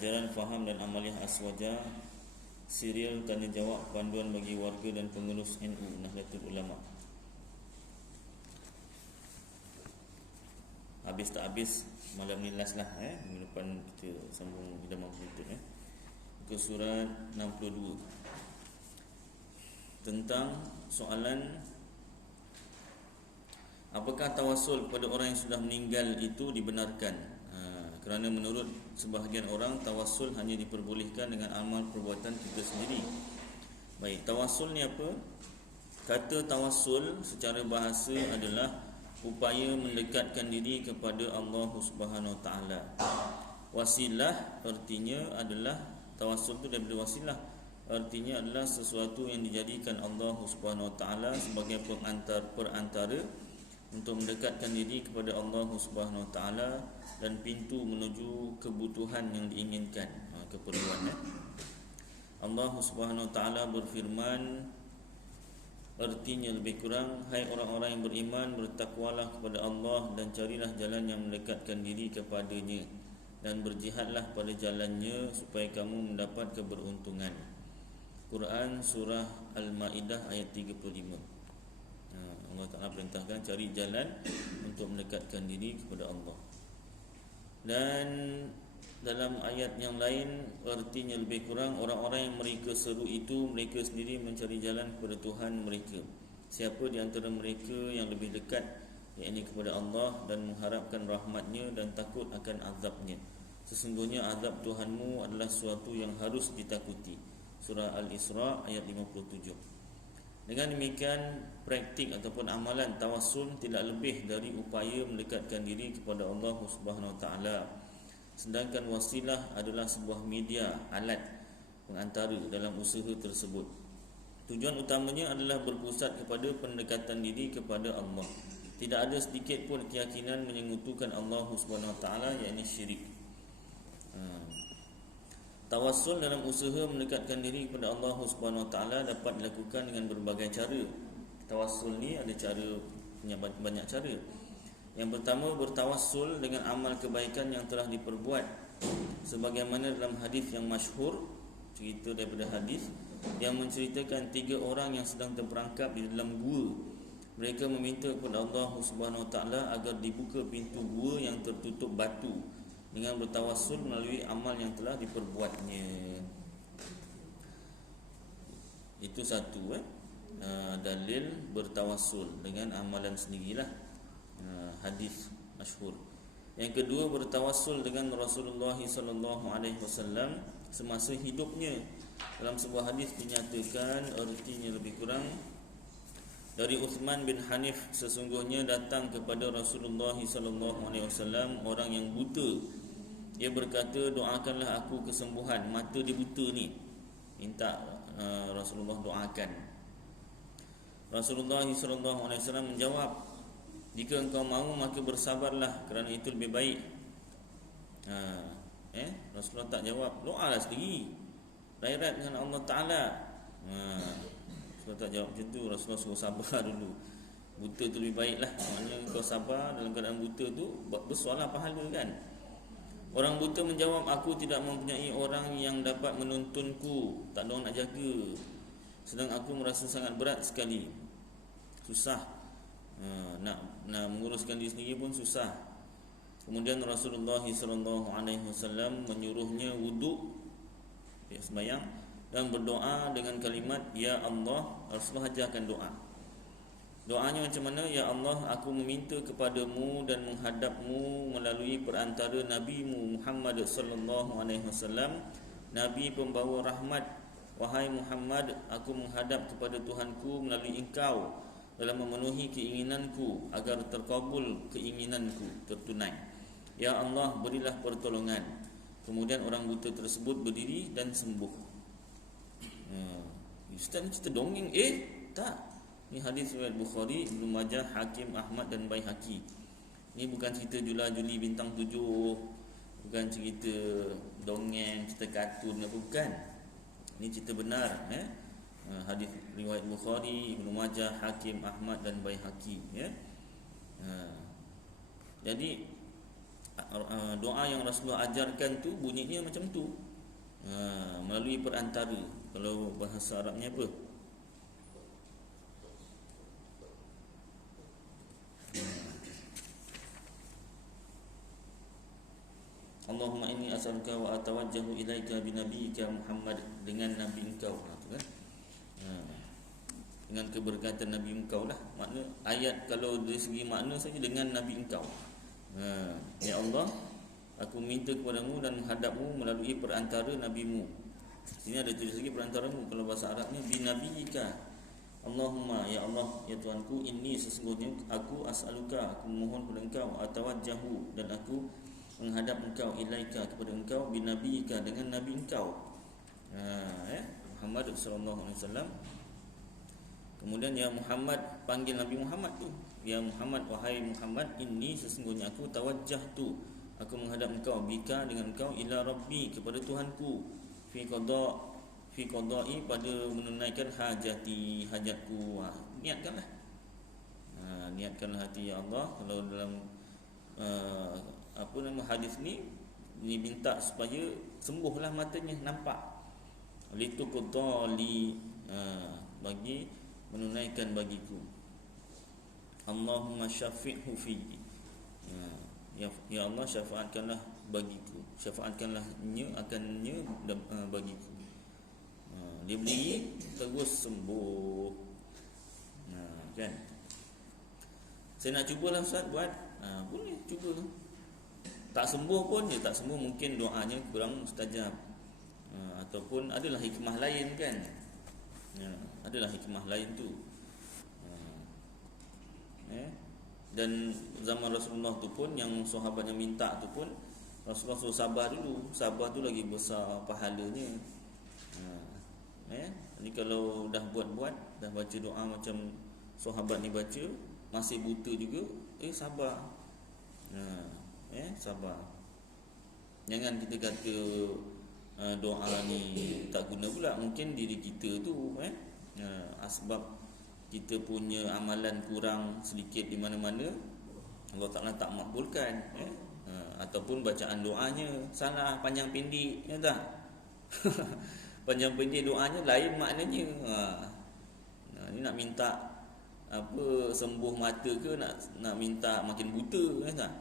ajaran faham dan amaliah Aswaja, serial tanya jawab panduan bagi warga dan pengurus NU Nahdlatul Ulama. Habis tak habis malam ni last lah minggu depan kita sambung idaman berikut ke surat 62 tentang soalan apakah tawassul kepada orang yang sudah meninggal itu dibenarkan. Kerana menurut sebahagian orang tawassul hanya diperbolehkan dengan amal perbuatan kita sendiri. Baik, tawassul ni apa? Kata tawassul secara bahasa adalah upaya mendekatkan diri kepada Allah Subhanahu Wa Taala. Wasilah artinya adalah tawassul itu daripada wasilah, artinya adalah sesuatu yang dijadikan Allah Subhanahu Wa Taala sebagai perantara untuk mendekatkan diri kepada Allah Subhanahu Wa Taala dan pintu menuju kebutuhan yang diinginkan, keperluan. Allah Subhanahu Wa Taala berfirman, artinya lebih kurang, hai orang-orang yang beriman, bertakwalah kepada Allah dan carilah jalan yang mendekatkan diri kepadanya dan berjihadlah pada jalannya supaya kamu mendapat keberuntungan. Quran surah Al-Maidah ayat 35. Allah Ta'ala perintahkan cari jalan untuk mendekatkan diri kepada Allah. Dan dalam ayat yang lain artinya lebih kurang, orang-orang yang mereka seru itu mereka sendiri mencari jalan kepada Tuhan mereka. Siapa di antara mereka yang lebih dekat, yakni kepada Allah, dan mengharapkan rahmatnya dan takut akan azabnya. Sesungguhnya azab Tuhanmu adalah suatu yang harus ditakuti. Surah Al-Isra ayat 57. Dengan demikian, praktik ataupun amalan tawassul tidak lebih dari upaya mendekatkan diri kepada Allah Subhanahu Wa Taala. Sedangkan wasilah adalah sebuah media, alat pengantara dalam usaha tersebut. Tujuan utamanya adalah berpusat kepada pendekatan diri kepada Allah. Tidak ada sedikit pun keyakinan menyekutukan Allah Subhanahu Wa Taala, yakni syirik. Tawassul dalam usaha mendekatkan diri kepada Allah Subhanahu Wa Taala dapat dilakukan dengan berbagai cara. Tawassul ni ada banyak cara. Yang pertama, bertawassul dengan amal kebaikan yang telah diperbuat, sebagaimana dalam hadis yang masyhur, cerita daripada hadis yang menceritakan 3 orang yang sedang terperangkap di dalam gua. Mereka meminta kepada Allah Subhanahu Wa Taala agar dibuka pintu gua yang tertutup batu dengan bertawassul melalui amal yang telah diperbuatnya. Itu satu dalil bertawassul dengan amalan sendirilah, hadis masyhur. Yang kedua, bertawassul dengan Rasulullah sallallahu alaihi wasallam semasa hidupnya. Dalam sebuah hadis dinyatakan, artinya lebih kurang, dari Uthman bin Hanif, sesungguhnya datang kepada Rasulullah sallallahu alaihi wasallam orang yang buta. Dia berkata, doakanlah aku kesembuhan, mata dia buta ni. Minta Rasulullah doakan. Rasulullah sallallahu alaihi wasallam menjawab, jika engkau mahu maka bersabarlah, kerana itu lebih baik. Rasulullah tak jawab, doalah sendiri, direct dengan Allah Ta'ala. Rasulullah tak jawab macam tu. Rasulullah suruh sabar dulu. Buta tu lebih baik lah. Maknanya kau sabar dalam keadaan buta tu, besarlah pahala kan. Orang buta menjawab, aku tidak mempunyai orang yang dapat menuntunku, tak ada orang nak jaga, sedang aku merasa sangat berat sekali, susah, nak menguruskan diri sendiri pun susah. Kemudian Rasulullah SAW menyuruhnya wuduk, sembahyang, dan berdoa dengan kalimat Ya Allah. Rasulullah ajarkan doa. Doanya macam mana? Ya Allah, aku meminta kepadamu dan menghadapmu melalui perantara Nabi-Mu Muhammad sallallahu alaihi wasallam, Nabi pembawa rahmat. Wahai Muhammad, aku menghadap kepada Tuhanku melalui engkau dalam memenuhi keinginanku agar terkabul keinginanku, tertunai. Ya Allah, berilah pertolongan. Kemudian orang buta tersebut berdiri dan sembuh. Ustaz ni cerita dongeng? Tak. Ini hadis riwayat Bukhari, Ibnu Majah, Hakim, Ahmad dan Baihaqi. Ini bukan cerita jula-juli bintang 7, bukan cerita dongeng, cerita kartun apa, bukan. Ini cerita benar, hadis riwayat Bukhari, Ibnu Majah, Hakim, Ahmad dan Baihaqi, Jadi doa yang Rasulullah ajarkan tu bunyinya macam tu, melalui perantara. Kalau bahasa Arabnya apa? Allahumma inni as'aluka wa atawajjahu ilaika bi nabiyyika Muhammad, dengan nabi engkau, tu kan. Dengan keberkatan nabi engkau lah. Makna ayat kalau dari segi makna saja, dengan nabi engkau. Ya Allah, aku minta kepadamu dan menghadapmu melalui perantara nabimu. Sini ada tulis lagi perantaramu. Kalau bahasa Arabnya bi nabiyyika. Allahumma, ya Allah, ya Tuhanku, ini sesungguhnya aku as'aluka, aku memohon kepada engkau, atawajjahu, dan aku menghadap engkau, ilaika, kepada engkau, binabiyika, dengan nabi engkau, Muhammad sallallahu alaihi wasallam. Kemudian ya Muhammad, panggil Nabi Muhammad tu, ya Muhammad, wahai Muhammad, ini sesungguhnya aku tawajjahtu, aku menghadap engkau, bika, dengan engkau, ila rabbi, kepada Tuhanku, fi qada'i, pada menunaikan hajati, hajatku. Niatkanlah, niatkanlah hati, ya Allah. Kalau dalam hadis ni minta supaya sembuhlah matanya, nampak, lituqdali, bagi menunaikan bagiku. Allahumma syafi'hu fi, ya Allah, syafaatkanlah bagiku, syafaatkanlahnya akannya bagiku. Dia berdiri terus sembuh. Kan, saya nak cubalah Ustaz buat, boleh cuba. Tak sembuh pun, tak sembuh, mungkin doanya kurang mustajab, ataupun adalah hikmah lain kan. Adalah hikmah lain tu. Dan zaman Rasulullah tu pun, yang sahabat yang minta tu pun, Rasulullah suruh sabar dulu. Sabar tu lagi besar pahalanya. Jadi kalau dah buat-buat, dah baca doa macam sahabat ni baca, masih buta juga, sabar. Sabar. Jangan kita kata doa ni tak guna pula. Mungkin diri kita tu sebab kita punya amalan kurang sedikit di mana-mana, Allah Ta'ala tak makbulkan, ataupun bacaan doanya salah, panjang pendek, ya tak? Panjang pendek doanya lain maknanya. Ni nak minta apa, sembuh mata ke, nak minta makin buta, ya tak?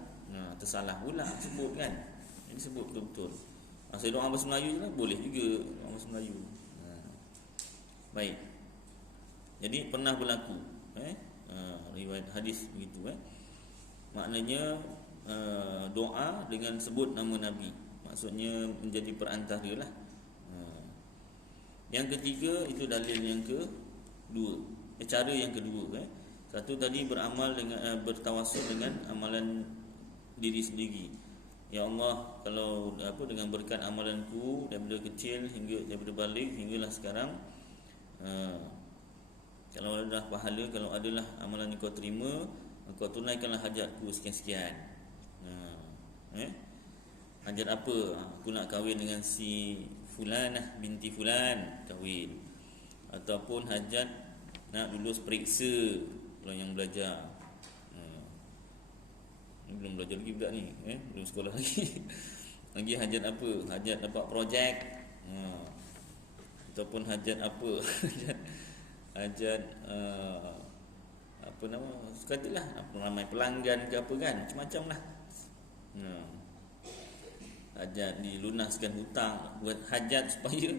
Tersalah pula sebut kan. Ini sebut betul-betul. Saya doa bahasa Melayu lah, boleh juga doa bahasa Melayu. Baik. Jadi pernah berlaku riwayat hadis begitu. Maknanya doa dengan sebut nama Nabi, maksudnya menjadi perantara lah. Yang ketiga, itu dalil yang kedua, cara yang kedua. Satu tadi beramal dengan bertawassul dengan amalan diri sendiri. Ya Allah, kalau dengan berkat amalanku daripada kecil hingga daripada balik hinggalah sekarang, kalau ada pahala, kalau adalah amalan yang kau terima, kau tunaikanlah hajatku sekian-sekian. Hajat apa? Aku nak kahwin dengan si fulanah binti fulan, kahwin. Ataupun hajat nak lulus periksa, kalau yang belajar. Belum belajar lagi budak ni, belum sekolah lagi. Lagi hajat apa? Hajat dapat projek, ataupun hajat apa? hajat apa nama, katalah ramai pelanggan ke apa kan, macam-macam lah. Hajat dilunaskan hutang, buat hajat supaya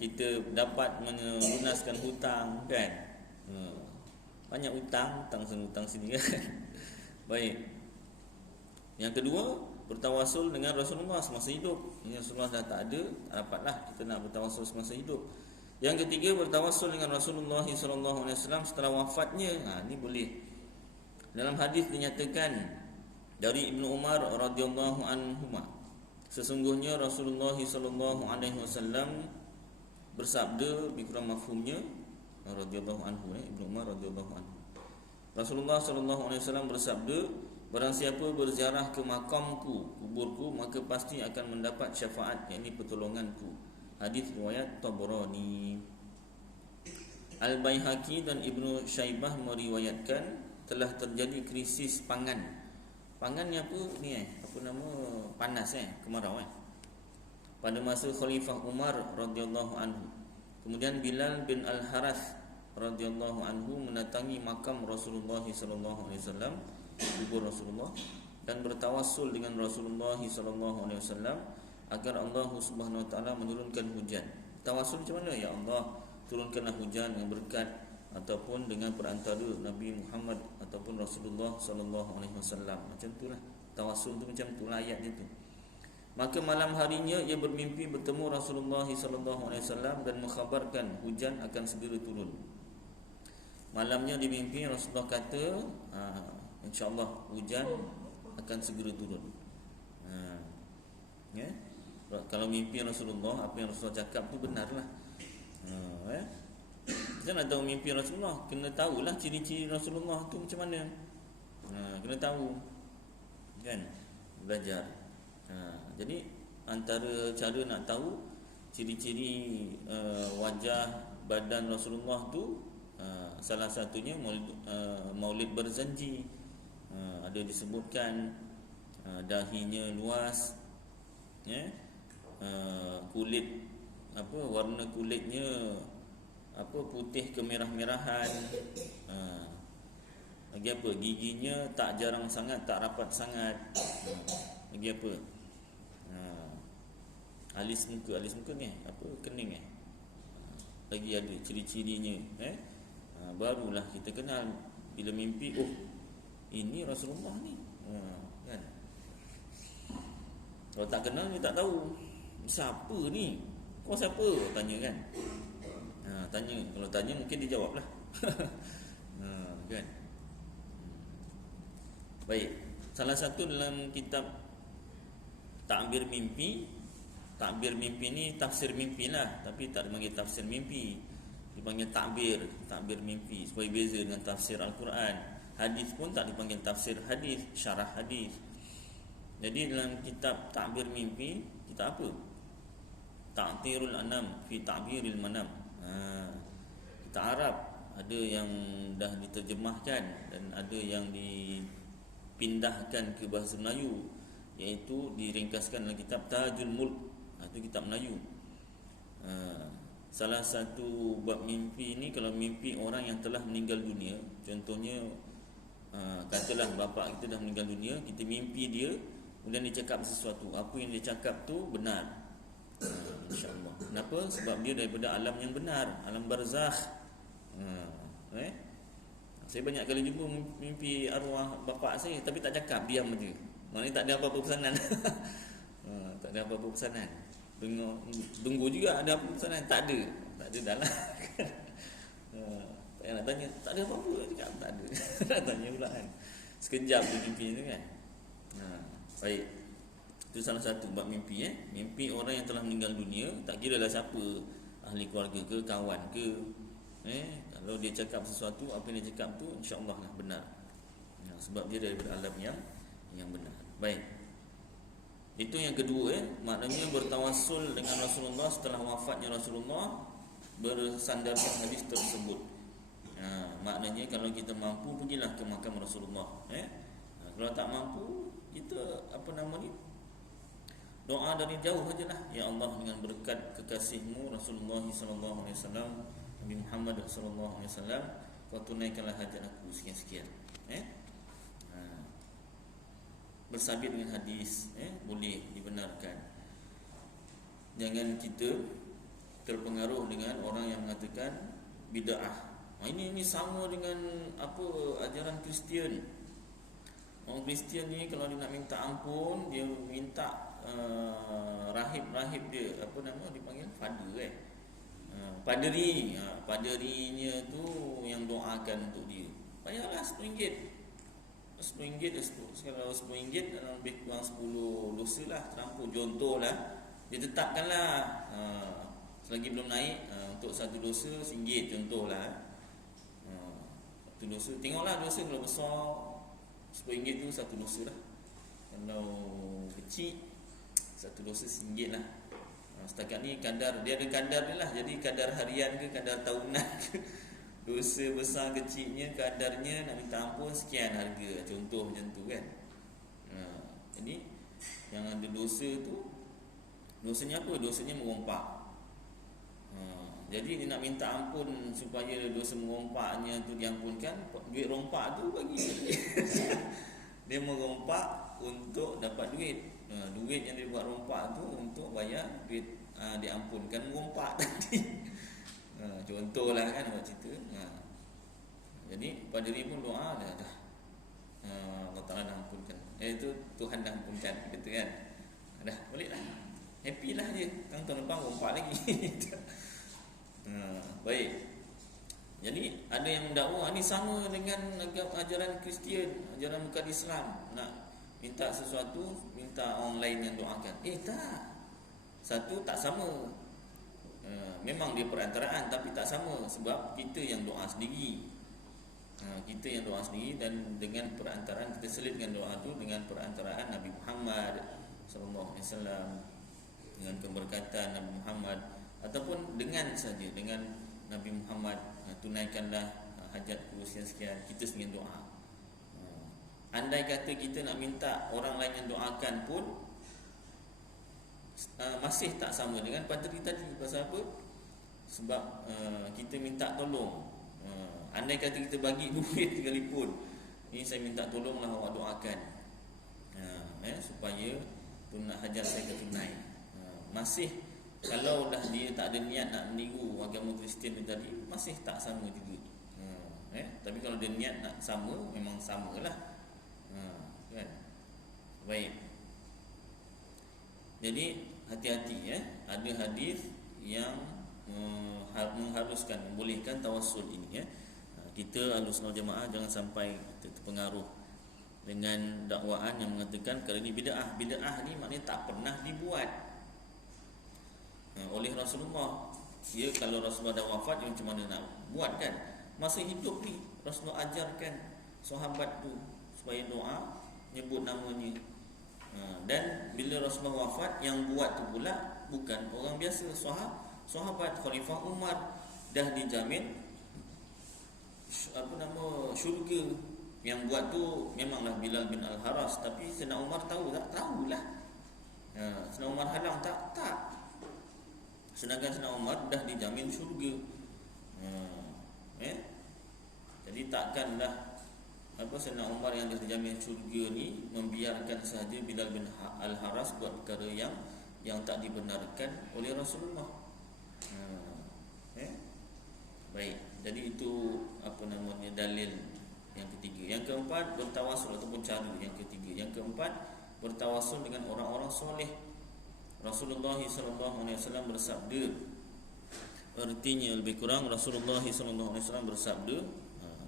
kita dapat melunaskan hutang kan. Banyak hutang sini kan. Baik. Yang kedua, bertawassul dengan Rasulullah semasa hidup. Ini Rasulullah dah tak ada, dapatlah kita nak bertawassul semasa hidup. Yang ketiga, bertawassul dengan Rasulullah SAW setelah wafatnya. Ini boleh. Dalam hadis dinyatakan dari Ibnu Umar radhiyallahu anhuma, sesungguhnya Rasulullah SAW bersabda, bikurang mafhumnya radhiyallahu anhu, Ibnu Umar radhiyallahu anhu. Rasulullah SAW bersabda, barang siapa berziarah ke makamku, kuburku, maka pasti akan mendapat syafaat, yakni pertolonganku. Hadis riwayat Tabrani. Al-Baihaqi dan Ibnu Syaibah meriwayatkan telah terjadi krisis pangan. Pangan ni apa ni? apa nama, panas kemarau pada masa Khalifah Umar radhiyallahu anhu. Kemudian Bilal bin Al-Harith radhiyallahu anhu mendatangi makam Rasulullah sallallahu alaihi wasallam, kubur Rasulullah, dan bertawassul dengan Rasulullah sallallahu alaihi wasallam agar Allah Subhanahu wa taala menurunkan hujan. Tawassul macam mana? Ya Allah, turunkanlah hujan yang berkat, ataupun dengan perantara Nabi Muhammad ataupun Rasulullah sallallahu alaihi wasallam. Macam itulah tawassul tu, macam itulah ayat dia tu. Maka malam harinya ia bermimpi bertemu Rasulullah sallallahu alaihi wasallam dan mengkhabarkan hujan akan segera turun. Malamnya di mimpi Rasulullah kata, insya-Allah hujan akan segera turun. Ya. Kalau mimpi Rasulullah, apa yang Rasulullah cakap tu benarlah. Kita nak tahu mimpi Rasulullah, kena tahulah ciri-ciri Rasulullah tu macam mana. Kena tahu, kan? Belajar. Jadi antara cara nak tahu ciri-ciri wajah badan Rasulullah tu, salah satunya Maulid Barzanji. Ada disebutkan dahinya luas, ya. Kulit warna kulitnya putih kemerah-merahan. Lagi apa? Giginya tak jarang sangat, tak rapat sangat. Lagi apa? Alis muka ni kening lagi ada ciri-cirinya. Barulah kita kenal bila mimpi, oh ini Rasulullah ni, kan? Kalau tak kenal dia tak tahu siapa ni, kau siapa, tanya kan. Tanya, kalau tanya mungkin dia jawablah. Kan. Baik, salah satu dalam kitab Ta'bir Mimpi ni tafsir mimpi lah, tapi tak dipanggil tafsir mimpi, dipanggil ta'bir mimpi, supaya beza dengan tafsir Al-Quran. Hadis pun tak dipanggil tafsir hadis, syarah hadis. Jadi dalam kitab Ta'bir Mimpi, kita apa? Ta'tirul Anam fi Ta'biril Manam. Kita Arab ada yang dah diterjemahkan dan ada yang dipindahkan ke bahasa Melayu, iaitu diringkaskan dalam kitab Tajul Mulk. Itu kitab Melayu. Salah satu bab mimpi ni, kalau mimpi orang yang telah meninggal dunia, contohnya katalah bapa kita dah meninggal dunia, kita mimpi dia, kemudian dia cakap sesuatu, apa yang dia cakap tu benar, insya-Allah. Kenapa? Sebab dia daripada alam yang benar, alam barzakh. Saya banyak kali jumpa mimpi arwah bapa saya, tapi tak cakap, diam aja. Maknanya tak ada apa-apa pesanan. Tak ada apa-apa pesanan. Tunggu juga ada apa pesanan, tak ada dah lah. Tak nak tanya, tak ada apa-apa, cakap tak ada. Nak tanya pula kan. Sekejap dia mimpi tu kan. Baik. Itu salah satu bab mimpi. Mimpi orang yang telah meninggal dunia, tak kira lah siapa, ahli keluarga ke, kawan ke. Kalau dia cakap sesuatu, apa yang dia cakap tu insya-Allah lah benar. Sebab dia daripada alam yang benar. Baik. Itu yang kedua, maknanya bertawassul dengan Rasulullah setelah wafatnya Rasulullah, bersandarkan hadis tersebut. Maknanya kalau kita mampu, pergilah ke makam Rasulullah. Kalau tak mampu, kita doa dari jauh sajalah. Ya Allah, dengan berkat kekasihmu Rasulullah sallallahu alaihi wasallam, Nabi Muhammad sallallahu alaihi wasallam, kau tunaikanlah hajat aku sekian-sekian. Bersabit dengan hadis, boleh dibenarkan. Jangan kita terpengaruh dengan orang yang mengatakan bid'ah. Ini sama dengan ajaran Kristian. Orang Kristian ni kalau dia nak minta ampun, dia minta rahib-rahib dia, dipanggil father paderi. Paderinya tu yang doakan untuk dia. Bayarlah RM10. Kalau RM10 dalam lebih kurang 10 dosa lah, terampung. Contohlah, dia tetapkanlah selagi belum naik, untuk satu dosa RM1 contohlah. Satu dosa, tengoklah dosa kalau besar RM10 tu satu dosa lah. Kalau kecil, satu dosa RM1 lah. Setakat ni kadar, dia ada kadar dia lah. Jadi kadar harian ke, kadar tahunan ke, dosa besar kecilnya, kadarnya nak minta ampun sekian harga. Contoh macam tu kan. Jadi Yang ada dosa tu, dosanya apa? Dosanya merompak. Jadi dia nak minta ampun supaya dosa merompaknya tu diampunkan, duit rompak tu bagi. Dia merompak untuk dapat duit. Duit yang dia buat rompak tu untuk bayar duit diampunkan merompak tadi. Contohlah kan buat cerita. Jadi pada diri pun doa dah Allah Ta'ala dah ampunkan. Itu Tuhan dah ampunkan, kata kan. Dah boleh lah, happy lah dia. Tahun depan rompak lagi. Baik. Jadi ada yang mendakwa ni sama dengan ajaran Kristian, ajaran bukan Islam. Nak minta sesuatu, minta orang lain yang doakan. Tak. Satu tak sama. Memang dia perantaraan tapi tak sama, sebab kita yang doa sendiri. Kita yang doa sendiri, dan dengan perantaraan kita selitkan doa tu dengan perantaraan Nabi Muhammad sallallahu alaihi wasallam, dengan keberkatan Nabi Muhammad, ataupun dengan saja dengan Nabi Muhammad, tunaikanlah hajatku sekian-sekian, kita dengan doa. Andai kata kita nak minta orang lain yang doakan pun masih tak sama dengan patri tadi. Pasal apa? Sebab kita minta tolong. Andai kata kita bagi duit sekalipun, ini saya minta tolonglah awak doakan, supaya hajat saya tertunai. Masih, kalau dah dia tak ada niat nak meniru agama Kristian tu tadi, masih tak sama juga. Tapi kalau dia niat nak sama, memang samalah. Kan? Baik. Jadi hati-hati ada hadis yang mengharuskan, membolehkan tawassul ini. Kita Ahlussunnah Jamaah jangan sampai terpengaruh dengan dakwaan yang mengatakan kerana ini bid'ah. Bid'ah ni maknanya tak pernah dibuat oleh Rasulullah. Ya, kalau Rasulullah dah wafat, macam mana nak buat kan? Masa hidup ni Rasulullah ajarkan sahabat tu supaya doa, nyebut namanya. Dan bila Rasulullah wafat, yang buat tu pula bukan orang biasa, sahabat. Khalifah Umar dah dijamin syurga. Yang buat tu memanglah Bilal bin Al-Haras, tapi Sayyidina Umar tahu tak? Tahulah. Sayyidina Umar halang tak? Tak. Sedangkan Sayyidina Umar dah dijamin syurga. Jadi takkanlah Sayyidina Umar yang dah dijamin syurga ni membiarkan sahaja Bilal bin Al-Haras buat perkara yang tak dibenarkan oleh Rasulullah. Baik. Jadi itu dalil yang ketiga. Yang keempat, bertawasul ataupun cara yang ketiga. Yang keempat, bertawasul dengan orang-orang soleh. Rasulullah sallallahu alaihi wasallam bersabda, artinya lebih kurang Rasulullah sallallahu alaihi wasallam bersabda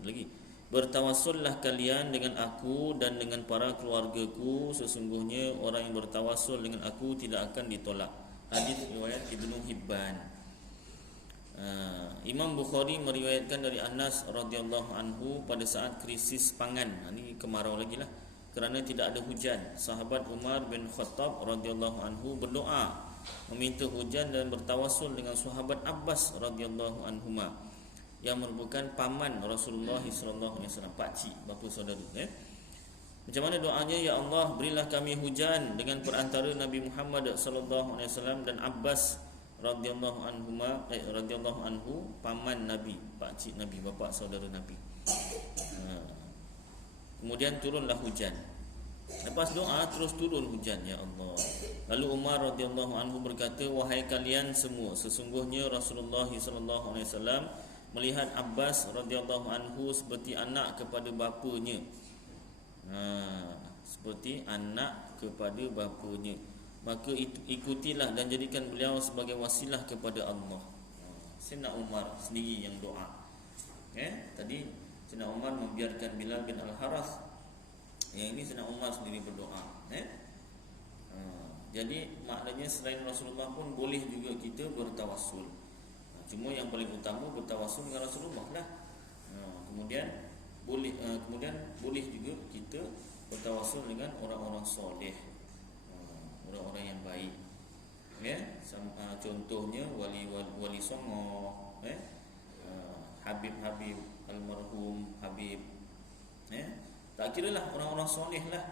lagi, bertawassullah kalian dengan aku dan dengan para keluargaku, sesungguhnya orang yang bertawassul dengan aku tidak akan ditolak. Hadis riwayat Ibnu Hibban. Imam Bukhari meriwayatkan dari Anas radhiyallahu anhu pada saat krisis pangan. Ini kemarau lagi lah, kerana tidak ada hujan. Sahabat Umar bin Khattab radhiyallahu anhu berdoa meminta hujan dan bertawassul dengan sahabat Abbas radhiyallahu anhuma, yang merupakan paman Rasulullah sallallahu alaihi wasallam, pakcik, bapa saudara. Macam mana doanya? Ya Allah, berilah kami hujan dengan perantara Nabi Muhammad sallallahu alaihi wasallam dan Abbas radhiyallahu anhu, paman Nabi, pakcik Nabi, bapa saudara Nabi. Kemudian turunlah hujan. Lepas doa terus turun hujan, ya Allah. Lalu Umar radhiyallahu anhu berkata, wahai kalian semua, sesungguhnya Rasulullah sallallahu alaihi wasallam melihat Abbas radhiyallahu anhu seperti anak kepada bapanya. Seperti anak kepada bapanya. Maka ikutilah dan jadikan beliau sebagai wasilah kepada Allah. Sayyidina Umar sendiri yang doa. Tadi Sayyidina Umar membiarkan Bilal bin Al-Haras. Yang ini Sayyidina Umar sendiri berdoa. Jadi maknanya selain Rasulullah pun boleh juga kita bertawassul. Cuma yang paling utama bertawassul dengan Rasulullah lah. Kemudian boleh juga kita bertawassul dengan orang-orang soleh, orang-orang yang baik. Contohnya wali Songo, Habib almarhum Habib. Tak kira lah orang-orang soleh lah.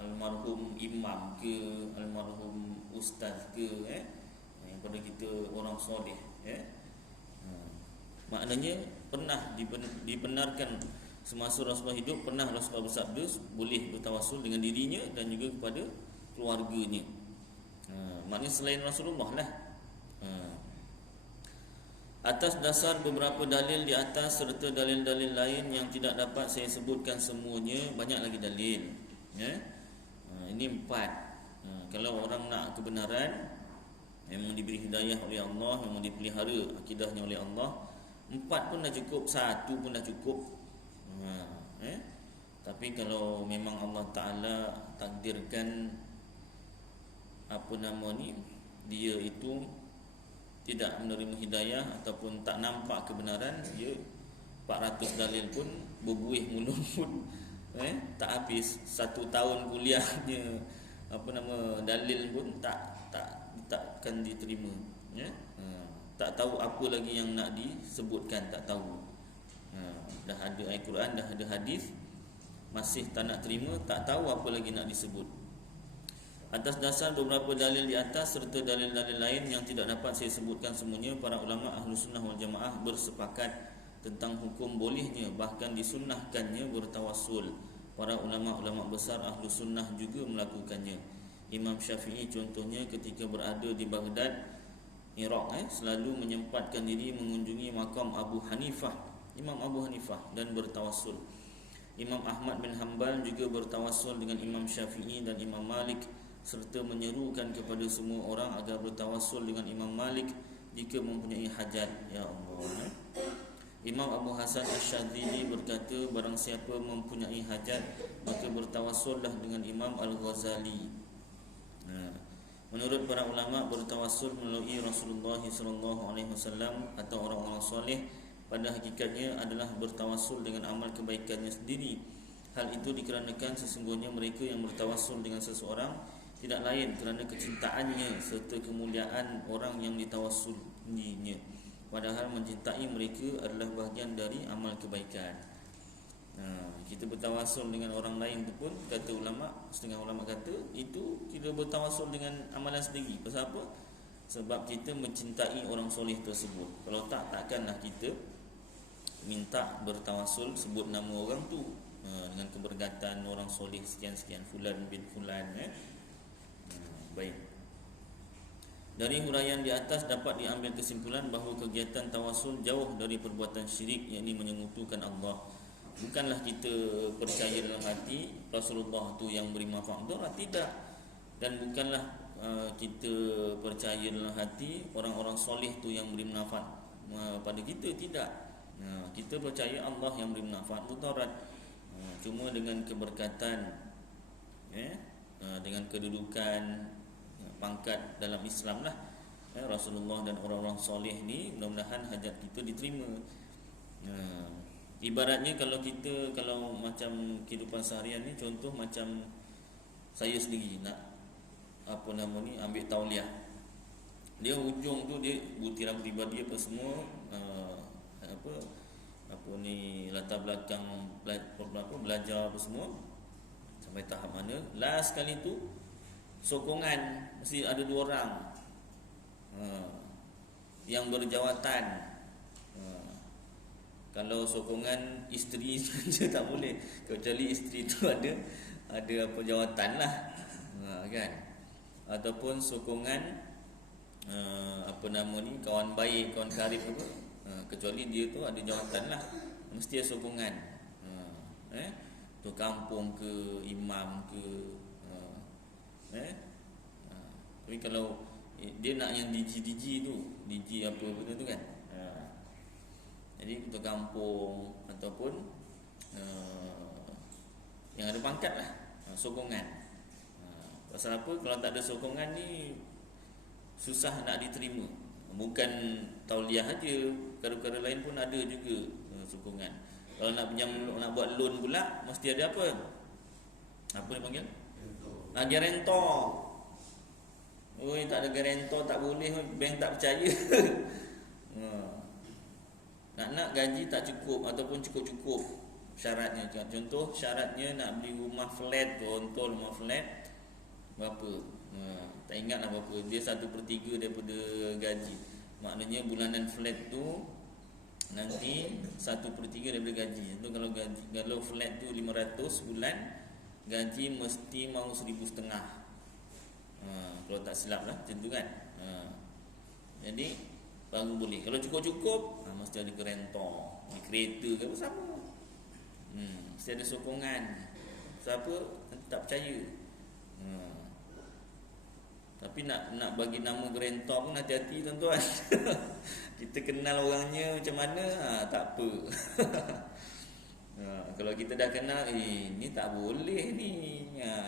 almarhum imam ke, almarhum ustaz ke, pada kita orang soleh, maknanya pernah dibenarkan semasa Rasulullah hidup, pernah Rasulullah bersabda boleh bertawassul dengan dirinya dan juga kepada keluarganya. Maknanya selain Rasulullah lah. Atas dasar beberapa dalil di atas serta dalil-dalil lain yang tidak dapat saya sebutkan semuanya, banyak lagi dalil, ini 4. Kalau orang nak kebenaran, memang diberi hidayah oleh Allah, memang dipelihara akidahnya oleh Allah, 4 pun dah cukup, 1 pun dah cukup. Tapi kalau memang Allah Ta'ala takdirkan dia itu tidak menerima hidayah ataupun tak nampak kebenaran, dia 400 dalil pun berbuih mulut pun tak habis. 1 tahun kuliahnya dalil pun takkan diterima. Tak tahu apa lagi yang nak disebutkan, tak tahu. Dah ada Al-Quran, dah ada hadis, masih tak nak terima, tak tahu apa lagi nak disebut. Atas dasar beberapa dalil di atas serta dalil-dalil lain yang tidak dapat saya sebutkan semuanya, para ulama Ahlus Sunnah wal Jamaah bersepakat tentang hukum bolehnya, bahkan disunnahkannya bertawassul. Para ulama-ulama besar Ahlus Sunnah juga melakukannya. Imam Syafi'i contohnya ketika berada di Baghdad, Iraq, selalu menyempatkan diri mengunjungi makam Imam Abu Hanifah dan bertawassul. Imam Ahmad bin Hanbal juga bertawassul dengan Imam Syafi'i dan Imam Malik, serta menyerukan kepada semua orang agar bertawassul dengan Imam Malik jika mempunyai hajat. Ya Allah. Imam Abu Hasan Asy-Syadzili berkata, barang siapa mempunyai hajat, maka bertawassullah dengan Imam Al-Ghazali. Menurut para ulama, bertawassul melalui Rasulullah SAW atau orang-orang soleh pada hakikatnya adalah bertawassul dengan amal kebaikannya sendiri. Hal itu dikarenakan sesungguhnya mereka yang bertawassul dengan seseorang tidak lain kerana kecintaannya serta kemuliaan orang yang ditawassulinya, padahal mencintai mereka adalah bahagian dari amal kebaikan. Kita bertawassul dengan orang lain tu pun, kata ulama, setengah ulama kata itu kita bertawassul dengan amalan sendiri. Pasal apa? Sebab kita mencintai orang soleh tersebut. Kalau tak, takkanlah kita minta bertawassul sebut nama orang tu dengan keberkatan orang soleh sekian-sekian, Fulan bin Fulan. Baik. Dari huraian di atas dapat diambil kesimpulan bahawa kegiatan tawassul jauh dari perbuatan syirik, yakni menyekutukan Allah. Bukanlah kita percaya dalam hati Rasulullah tu yang beri manfaat, tidak. Dan bukanlah kita percaya dalam hati orang-orang soleh tu yang beri manfaat pada kita, tidak. Kita percaya Allah yang beri manfaat mudarat. Cuma dengan keberkatan, dengan kedudukan, pangkat dalam Islam lah, Rasulullah dan orang-orang soleh ni, mudah-mudahan hajat kita diterima. Ibaratnya kalau macam kehidupan seharian ni, contoh macam saya sendiri nak ambil tauliah, dia hujung tu dia butiran peribadi apa semua, latar belakang belajar apa semua sampai tahap mana, last kali tu sokongan mesti ada 2 orang yang berjawatan. Kalau sokongan isteri saja tak boleh, kecuali isteri tu ada jawatan lah, kan? Ataupun sokongan kawan baik, kawan karib apa, kecuali dia tu ada jawatan lah, mesti ada sokongan. Tu kampung ke, imam ke, tapi kalau dia nak yang DG tu, DG apa benda tu kan, jadi ketua kampung ataupun yang ada pangkat lah, sokongan. Pasal apa? Kalau tak ada sokongan ni susah nak diterima. Bukan tauliah aja, perkara-perkara lain pun ada juga sokongan. Kalau nak pinjam, nak buat loan pula, mesti ada apa? Apa dia panggil? Guarantor. Oi, tak ada guarantor tak boleh, bank tak percaya. Nak gaji tak cukup ataupun cukup-cukup, syaratnya. Contoh syaratnya nak beli rumah flat, contoh rumah flat berapa? Tak ingat lah berapa. Dia 1/3 daripada gaji. Maknanya bulanan flat tu nanti 1/3 daripada gaji. Itu kalau flat tu 500 bulan, gaji mesti mau 1,500. Kalau tak silap lah macam tu kan. Jadi baru boleh. Kalau cukup-cukup, mesti ada kereta, di kereta ke apa sama. Mesti ada sokongan. Siapa tak percaya. Tapi nak bagi nama kereta pun hati-hati tuan-tuan. Kita kenal orangnya macam mana, tak apa. Kalau kita dah kenal, ni tak boleh ni,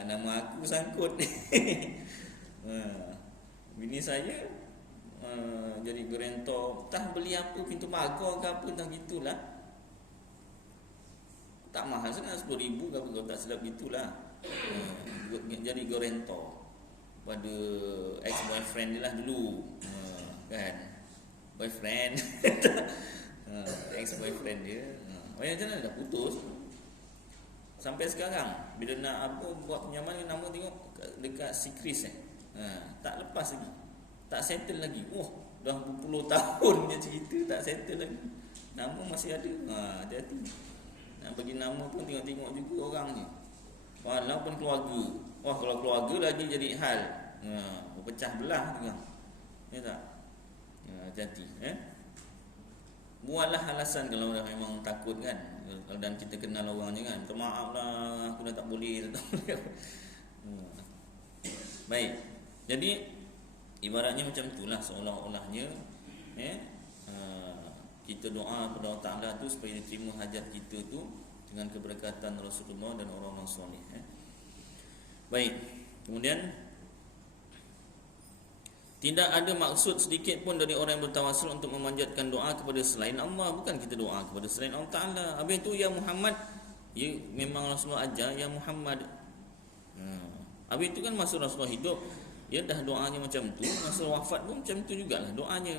nama aku sangkut ni. Bini saya jadi gerento, tak beli apa, pintu pagar ke apa, tak gitulah. Tak mahal sangat, 10,000 ke apa, kalau tak silap gitulah. Jadi gerento pada ex-boyfriend dia lah dulu, kan, boyfriend. Ex-boyfriend dia. Macam mana dah putus. Sampai sekarang bila nak apa buat pinjaman, nama tengok dekat Sikris tak lepas lagi, tak settle lagi. Dah berpuluh tahun dia cerita tak settle lagi, nama masih ada. Hati-hati nak bagi nama pun tengok-tengok juga orangnya, walaupun keluarga. Kalau keluarga lagi jadi hal, berpecah belah juga. Ya tak? Hati-hati. Buatlah alasan kalau dah memang takut kan, dan kita kenal orangnya kan. Minta maaf lah, aku dah tak boleh. Baik. Jadi ibaratnya macam itulah, seolah-olahnya kita doa kepada Allah Ta'ala tu supaya diterima hajat kita tu dengan keberkatan Rasulullah dan orang-orang soleh. Baik. Kemudian tidak ada maksud sedikit pun dari orang yang bertawassul untuk memanjatkan doa kepada selain Allah. Bukan kita doa kepada selain Allah Ta'ala. Habis itu ya Muhammad, ya memang Rasulullah ajar ya Muhammad. Habis itu kan masa Rasulullah hidup, ya dah doanya macam tu. Masa wafat pun macam tu jugalah doanya.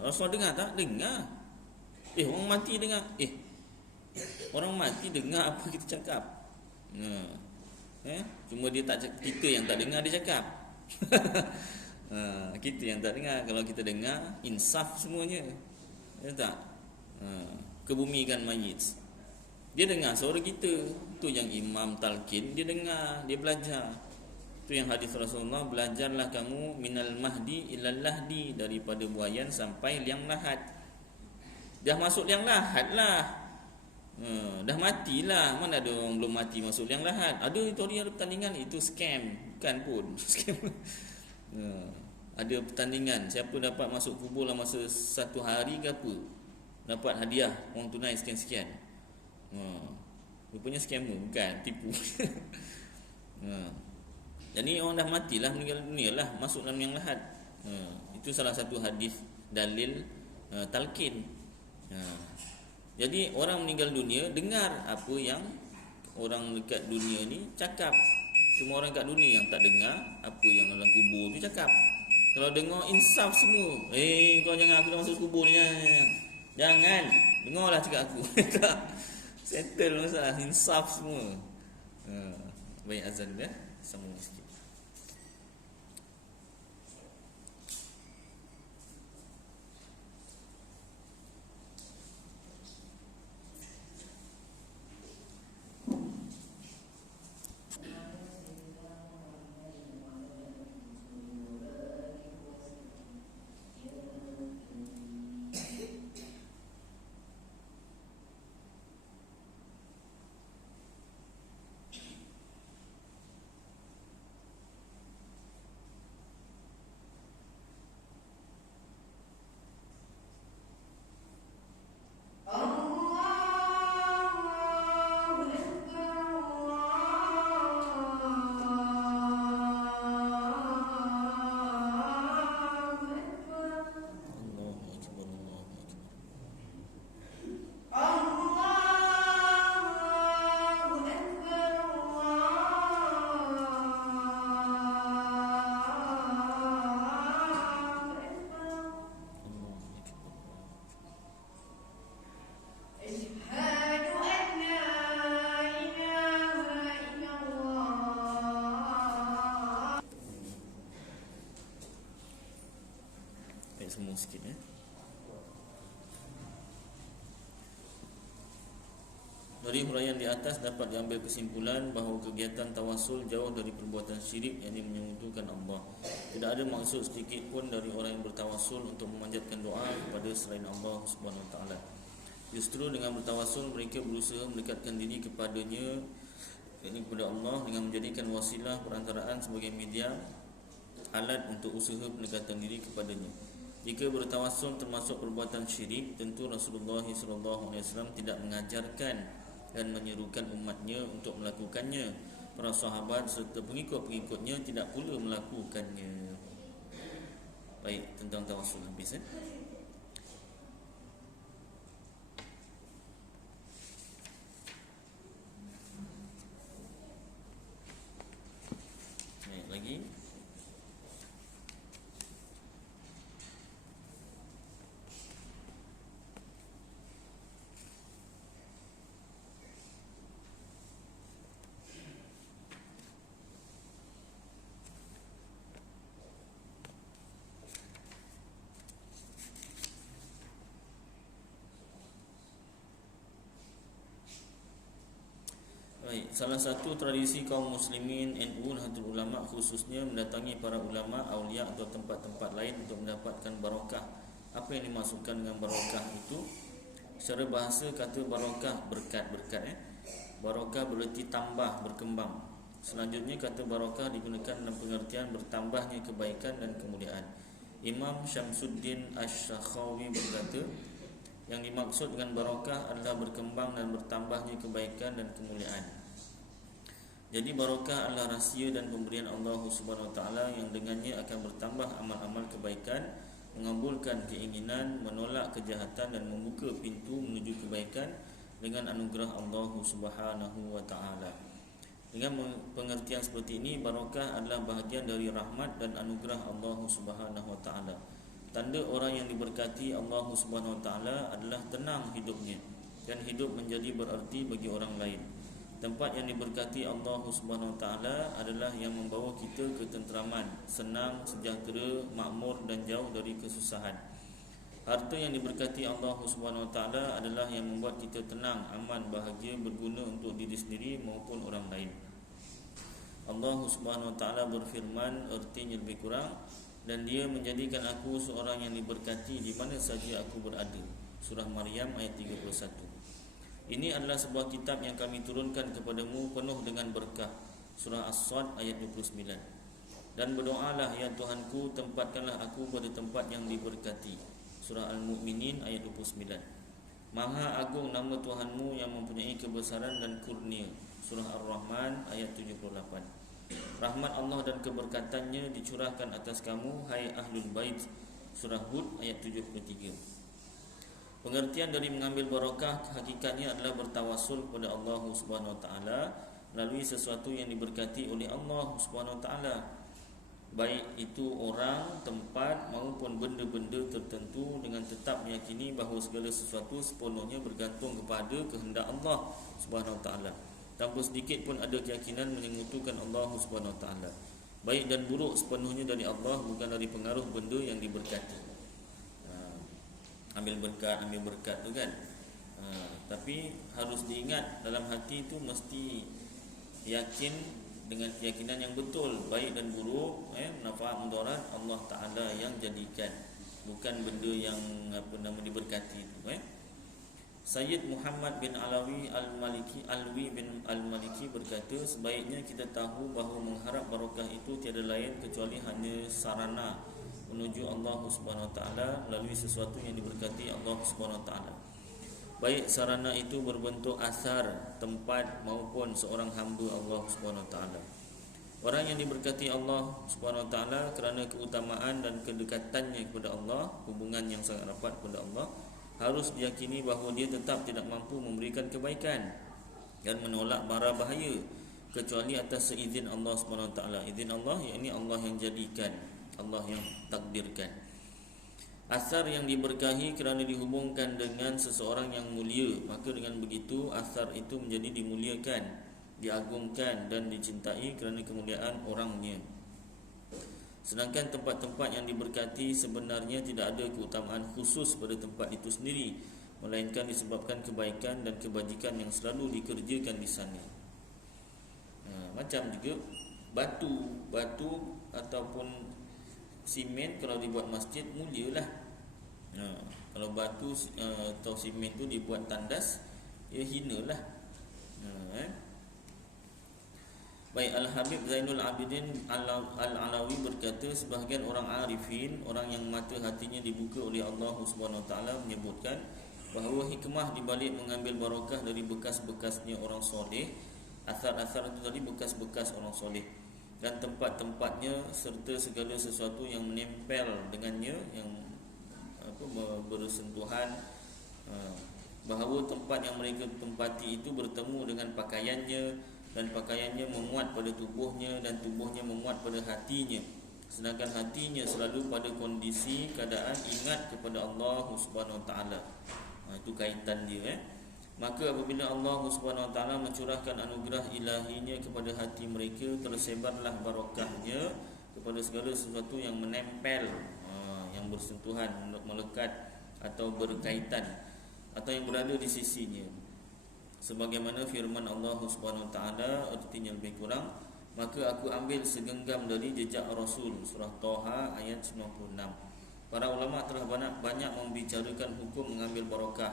Rasulullah dengar tak? Dengar. Orang mati dengar. Orang mati dengar apa kita cakap. Cuma dia tak, kita yang tak dengar dia cakap. Kita yang tak dengar. Kalau kita dengar, insaf semuanya. Ya tak? Kebumikan mayit, dia dengar suara kita. Tu yang imam talqin, dia dengar, dia belajar. Tu yang hadis Rasulullah, belajarlah kamu minal mahdi ilal lahdi, daripada buayan sampai liang lahat. Dah masuk liang lahat lah. Dah matilah. Mana ada orang belum mati masuk liang lahat? Ada itu hari ada pertandingan, itu scam. Bukan pun scam. Ada pertandingan, siapa dapat masuk kubur lah masa 1 hari ke apa, dapat hadiah wang tunai sekian-sekian. Rupanya scammer, bukan, tipu. Jadi orang dah matilah, meninggal dunia lah, masuk dalam yang lahat. Itu salah satu hadis dalil talqin. Jadi orang meninggal dunia dengar apa yang orang dekat dunia ni cakap. Cuma orang kat dunia yang tak dengar apa yang dalam kubur tu cakap. Kalau dengar, insaf semua. Kau jangan, aku dah masuk kubur ni. Jangan. Dengarlah cakap aku. Settle masalah, insaf semua. Baik, azan ya. Sambung sikit. Baik, semua sikit ya. Dari huraian di atas dapat diambil kesimpulan bahawa kegiatan tawassul jauh dari perbuatan syirik, yakni menyekutukan Allah. Tidak ada maksud sedikit pun dari orang yang bertawassul untuk memanjatkan doa kepada selain Allah Subhanahu Wa Taala. Justru dengan bertawassul mereka berusaha mendekatkan diri kepadanya, yakni kepada Allah, dengan menjadikan wasilah perantaraan sebagai media alat untuk usaha pendekatan diri kepadanya. Jika bertawassul termasuk perbuatan syirik, tentu Rasulullah SAW tidak mengajarkan dan menyerukan umatnya untuk melakukannya. Para sahabat serta pengikut-pengikutnya tidak pula melakukannya. Baik, tentang tawassul habis Baik, lagi. Baik, salah satu tradisi kaum muslimin NU Nahdlatul Ulama khususnya mendatangi para ulama, aulia atau tempat-tempat lain untuk mendapatkan barakah. Apa yang dimaksudkan dengan barakah itu? Secara bahasa kata barakah berkat-berkat Barakah bererti tambah, berkembang. Selanjutnya kata barakah digunakan dalam pengertian bertambahnya kebaikan dan kemuliaan. Imam Syamsuddin Asy-Syakhawi berkata, yang dimaksud dengan barakah adalah berkembang dan bertambahnya kebaikan dan kemuliaan. Jadi barakah adalah rahsia dan pemberian Allah Subhanahu Wa Taala yang dengannya akan bertambah amal-amal kebaikan, mengabulkan keinginan, menolak kejahatan dan membuka pintu menuju kebaikan dengan anugerah Allah Subhanahu Wa Taala. Dengan pengertian seperti ini, barakah adalah bahagian dari rahmat dan anugerah Allah Subhanahu Wa Taala. Tanda orang yang diberkati Allah Subhanahu Wa Taala adalah tenang hidupnya dan hidup menjadi berarti bagi orang lain. Tempat yang diberkati Allah Subhanahu Wa Taala adalah yang membawa kita ketenteraman, senang, sejahtera, makmur dan jauh dari kesusahan. Harta yang diberkati Allah Subhanahu Wa Taala adalah yang membuat kita tenang, aman, bahagia, berguna untuk diri sendiri maupun orang lain. Allah Subhanahu Wa Taala berfirman, artinya lebih kurang, dan dia menjadikan aku seorang yang diberkati di mana saja aku berada. Surah Maryam ayat 31. Ini adalah sebuah kitab yang kami turunkan kepadamu penuh dengan berkah. Surah As-Sad ayat 29. Dan berdoalah ya Tuhanku, tempatkanlah aku pada tempat yang diberkati. Surah Al-Mu'minin ayat 29. Maha agung nama Tuhanmu yang mempunyai kebesaran dan kurnia. Surah Ar-Rahman ayat 78. Rahmat Allah dan keberkatannya dicurahkan atas kamu, hai Ahlul Bait. Surah Hud ayat 73. Pengertian dari mengambil barakah hakikatnya adalah bertawassul kepada Allah Subhanahu Wa Taala melalui sesuatu yang diberkati oleh Allah Subhanahu Wa Taala, baik itu orang, tempat maupun benda-benda tertentu, dengan tetap meyakini bahawa segala sesuatu sepenuhnya bergantung kepada kehendak Allah Subhanahu Wa Taala. Tanpa sedikit pun ada keyakinan menyekutukan Allah Subhanahu Wa Taala. Baik dan buruk sepenuhnya dari Allah, bukan dari pengaruh benda yang diberkati. Ambil berkat tu kan. Tapi harus diingat dalam hati itu mesti yakin dengan keyakinan yang betul, baik dan buruk, manfaat mudarat Allah Taala yang jadikan, bukan benda yang diberkati itu. Sayyid Muhammad bin Alwi bin Al-Maliki berkata, sebaiknya kita tahu bahawa mengharap barakah itu tiada lain kecuali hanya sarana menuju Allah Subhanahu Wa Taala melalui sesuatu yang diberkati Allah Subhanahu Wa Taala. Baik sarana itu berbentuk asar, tempat maupun seorang hamba Allah Subhanahu Wa Taala. Orang yang diberkati Allah Subhanahu Wa Taala kerana keutamaan dan kedekatannya kepada Allah, hubungan yang sangat rapat kepada Allah, harus diyakini bahawa dia tetap tidak mampu memberikan kebaikan dan menolak bara bahaya kecuali atas seizin Allah Subhanahu Wa Taala. Izin Allah yakni Allah yang jadikan, Allah yang takdirkan. Asar yang diberkahi kerana dihubungkan dengan seseorang yang mulia, maka dengan begitu asar itu menjadi dimuliakan, diagungkan dan dicintai kerana kemuliaan orangnya. Sedangkan tempat-tempat yang diberkati sebenarnya tidak ada keutamaan khusus pada tempat itu sendiri, melainkan disebabkan kebaikan dan kebajikan yang selalu dikerjakan di sana. Macam juga batu ataupun simen kalau dibuat masjid mulialah. Kalau batu atau simen tu dibuat tandas, ia hinalah. Baik, Al-Habib Zainul Abidin Al-Alawi berkata, sebahagian orang arifin, orang yang mata hatinya dibuka oleh Allah Subhanahu Wa Taala, menyebutkan bahawa hikmah di balik mengambil barakah dari bekas-bekasnya orang soleh, asar-asar itu tadi bekas-bekas orang soleh, dan tempat-tempatnya serta segala sesuatu yang menempel dengannya, yang bersentuhan, bahawa tempat yang mereka tempati itu bertemu dengan pakaiannya, dan pakaiannya memuat pada tubuhnya, dan tubuhnya memuat pada hatinya, sedangkan hatinya selalu pada kondisi keadaan ingat kepada Allah Subhanahu Wa Taala. Itu kaitan dia. Maka apabila Allah Subhanahu Wa Taala mencurahkan anugerah ilahinya kepada hati mereka, tersebarlah barakahnya kepada segala sesuatu yang menempel, yang bersentuhan, melekat atau berkaitan, atau yang berada di sisinya. Sebagaimana firman Allah Subhanahu Wa Taala, artinya lebih kurang, maka aku ambil segenggam dari jejak Rasul, surah Taha ayat 96. Para ulama telah banyak membicarakan hukum mengambil barakah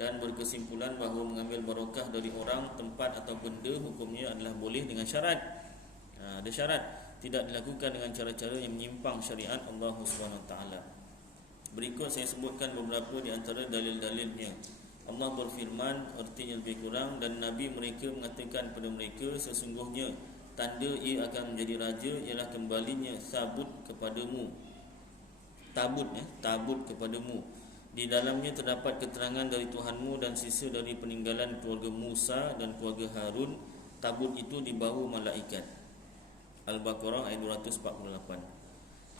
dan berkesimpulan bahawa mengambil barakah dari orang, tempat atau benda hukumnya adalah boleh dengan syarat. Ada syarat, tidak dilakukan dengan cara-cara yang menyimpang syariat Allah Subhanahu Wa Taala. Berikut saya sebutkan beberapa di antara dalil-dalilnya. Allah berfirman, artinya lebih kurang, dan Nabi mereka mengatakan kepada mereka, sesungguhnya tanda ia akan menjadi raja ialah kembalinya tabut kepadamu. Tabut kepadamu. Di dalamnya terdapat keterangan dari Tuhanmu dan sisa dari peninggalan keluarga Musa dan keluarga Harun. Tabut itu dibawa malaikat. Al-Baqarah ayat 248.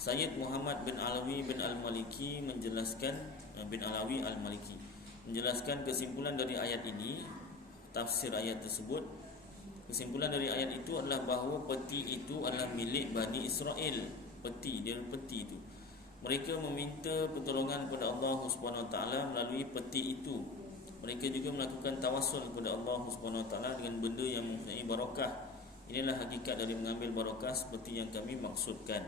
Sayyid Muhammad bin Alawi bin Al-Maliki menjelaskan kesimpulan dari ayat ini, tafsir ayat tersebut. Kesimpulan dari ayat itu adalah bahawa peti itu adalah milik Bani Israel. Peti itu. Mereka meminta pertolongan kepada Allah Subhanahu Wa Taala melalui peti itu. Mereka juga melakukan tawassul kepada Allah Subhanahu Wa Taala dengan benda yang mempunyai barakah. Inilah hakikat dari mengambil barakah seperti yang kami maksudkan.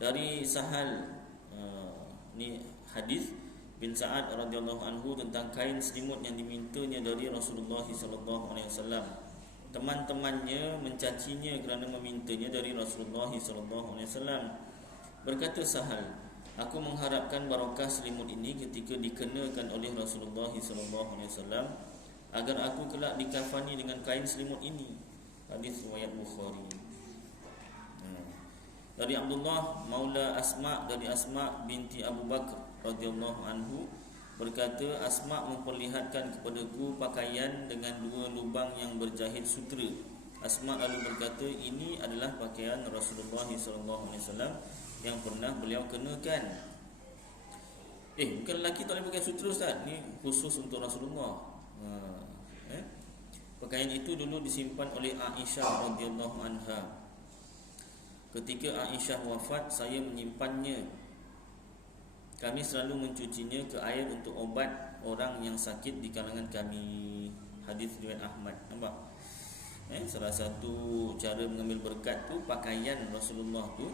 Dari Sahal, ni hadis bin Sa'ad radhiyallahu anhu tentang kain selimut yang dimintanya dari Rasulullah sallallahu alaihi wasallam. Teman-temannya mencacinya kerana memintanya dari Rasulullah sallallahu alaihi wasallam. Berkata Sahal, aku mengharapkan barakah selimut ini ketika dikenakan oleh Rasulullah sallallahu alaihi wasallam, agar aku kelak dikafani dengan kain selimut ini. Hadis riwayat Bukhari. Dari Abdullah Maula Asma, dari Asma binti Abu Bakar radhiyallahu anhu, berkata, Asma memperlihatkan kepadaku pakaian dengan 2 lubang yang berjahit sutera. Asma lalu berkata, ini adalah pakaian Rasulullah sallallahu alaihi wasallam yang pernah beliau kenakan. Bukan lelaki tak boleh pakai sutera, Ustaz. Ni khusus untuk Rasulullah. Pakaian itu dulu disimpan oleh Aisyah radhiyallahu anha. Ketika Aisyah wafat, saya menyimpannya. Kami selalu mencucinya ke air untuk obat orang yang sakit di kalangan kami. Hadis riwayat Ahmad. Nampak? Salah satu cara mengambil berkat tu, pakaian Rasulullah tu,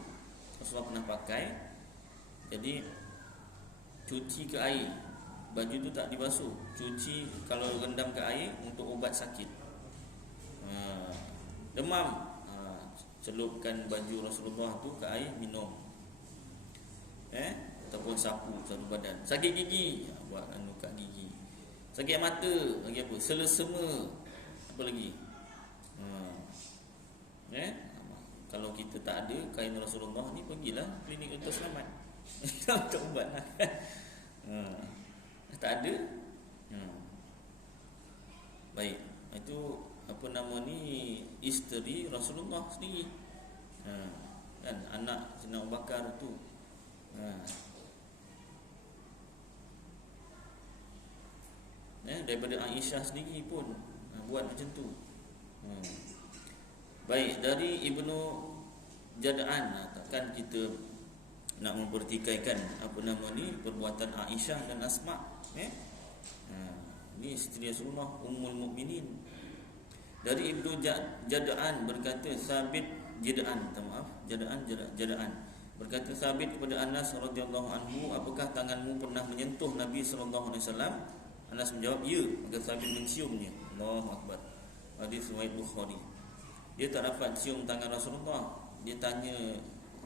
Rasulullah pernah pakai. Jadi cuci ke air. Baju tu tak dibasuh. Cuci kalau rendam ke air untuk obat sakit. Demam, celupkan baju Rasulullah tu ke air, minum. Ataupun sapu satu badan. Sakit gigi, buat kat gigi. Sakit mata, lagi apa? Selesema, apa lagi? Kalau kita tak ada kain Rasulullah ni, pergilah klinik Dr. Selamat. Untuk ubat lah. Tak ada. Baik, itu apa nama ni, isteri Rasulullah sendiri. Kan anak Sayyidina Abu Bakar tu. Daripada Aisyah sendiri pun buat macam tu. Baik, dari Ibnu jadaan. Takkan kita nak mempertikaikan apa nama ni perbuatan Aisyah dan Asma. Ini isteri Rasulullah, Ummul Mukminin. Dari Ibnu Jadaan berkata Sabit Jadaan berkata Sabit kepada Anas radhiyallahu anhu, apakah tanganmu pernah menyentuh Nabi sallallahu alaihi wasallam? Anas menjawab, ya. Maka Sabit menciumnya. Allahu akbar. Hadis riwayat Bukhari. Dia tak dapat cium tangan Rasulullah. Dia tanya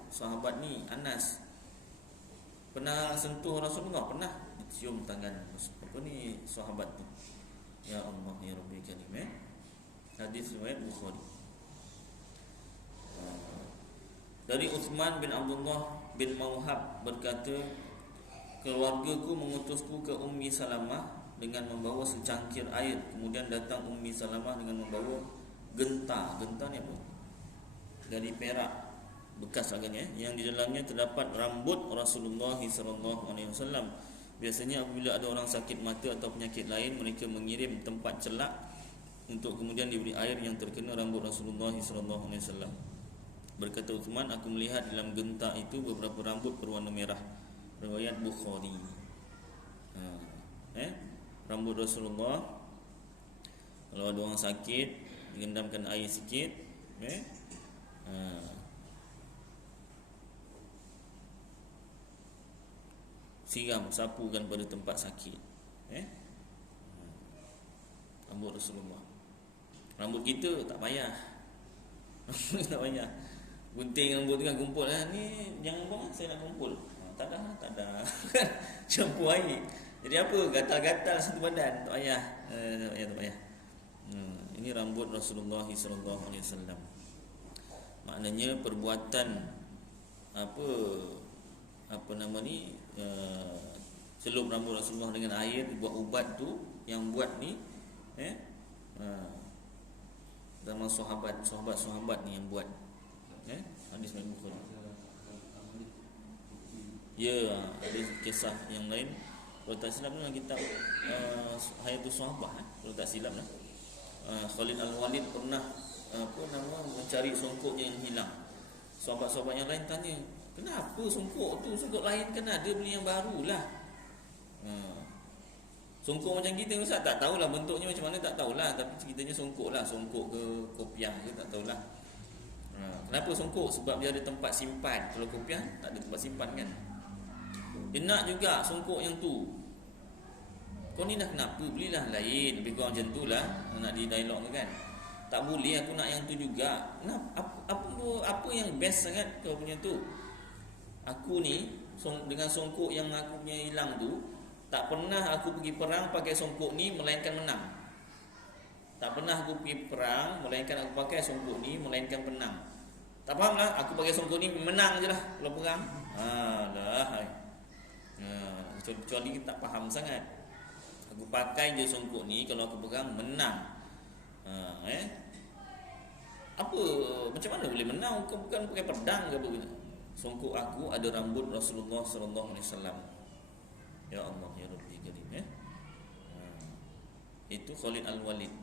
sahabat ni, Anas, pernah sentuh Rasulullah? Pernah. Cium tangan apa ni sahabat tu. Ya Allah ya Rabbi karim. Hadis riwayat Bukhari. Dari Uthman bin Abdullah bin Mauhab berkata, keluargaku mengutusku ke Ummi Salamah dengan membawa secangkir air. Kemudian datang Ummi Salamah dengan membawa genta. Genta ni apa? Dari perak bekas agaknya, yang di dalamnya terdapat rambut Rasulullah sallallahu alaihi wasallam. Biasanya apabila ada orang sakit mata atau penyakit lain, mereka mengirim tempat celak untuk kemudian diberi air yang terkena rambut Rasulullah sallallahu alaihi wasallam. Berkata Uthman, aku melihat dalam genta itu beberapa rambut berwarna merah. Riwayat Bukhari. Rambut Rasulullah, kalau ada orang sakit, direndamkan air sikit, siram, sapukan pada tempat sakit. Rambut Rasulullah. Rambut kita tak payah. Tak payah. Gunting rambut tu kan, kumpul ni jangan buang, saya nak kumpul. Tak ada. Campur air. Jadi apa? Gatal-gatal satu badan. Tak payah. Tak payah. Ini rambut Rasulullah sallallahu alaihi wasallam. Maknanya perbuatan apa nama ni, celup rambut Rasulullah dengan air, buat ubat tu, yang buat ni zaman sahabat ni yang buat. Hadis Bukhari. Ya, ada kisah yang lain. Kalau tak silap dalam kitab Hayatul Sahabah, kalau tak silap lah, Khalid Al-Walid pernah mencari songkoknya yang hilang. Sahabat-sahabat yang lain tanya, kenapa songkok tu? Songkok lain kan ada, beli yang baru lah. Songkok macam kita Ustaz, tak tahulah bentuknya macam mana, tak tahulah, tapi ceritanya songkok lah. Songkok ke kopiah ke, tak tahulah. Kenapa songkok? Sebab dia ada tempat simpan. Kalau kopiah tak ada tempat simpan kan. Dia nak juga songkok yang tu. Kau ni dah kenapa? Belilah lain. Lebih kurang macam tu lah. Nak di dialog kan. Tak boleh, aku nak yang tu juga. Apa yang best sangat kau punya tu? Aku ni dengan songkok yang aku punya hilang tu, tak pernah aku pergi perang pakai songkok ni melainkan menang. Tak pernah aku pergi perang melainkan aku pakai songkok ni melainkan menang. Tak faham lah, aku pakai songkok ni menang je lah kalau perang. Kecuali tak faham sangat. Aku pakai je songkok ni kalau aku perang menang. Apa, macam mana boleh menang? Kau bukan pakai pedang ke apa gitu. Songkok aku ada rambut Rasulullah sallallahu alaihi wasallam. Ya Allah ya Rabbi karim. Itu Khalid Al-Walid.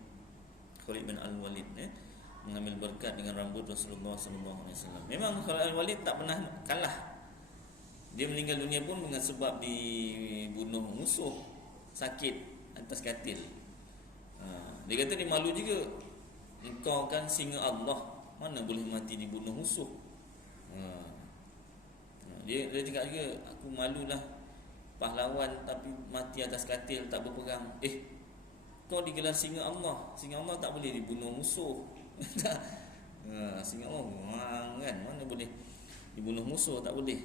Khalid bin Al-Walid mengambil berkat dengan rambut Rasulullah sallallahu alaihi wasallam. Memang Khalid Al-Walid tak pernah kalah. Dia meninggal dunia pun dengan sebab dibunuh musuh, sakit atas katil. Dia kata dia malu juga. Engkau kan singa Allah, mana boleh mati dibunuh musuh. Dia cakap juga, aku malulah pahlawan tapi mati atas katil, tak berperang. Kau digelar singa Allah. Singa Allah tak boleh dibunuh musuh. Singa Allah kan, mana boleh dibunuh musuh, tak boleh.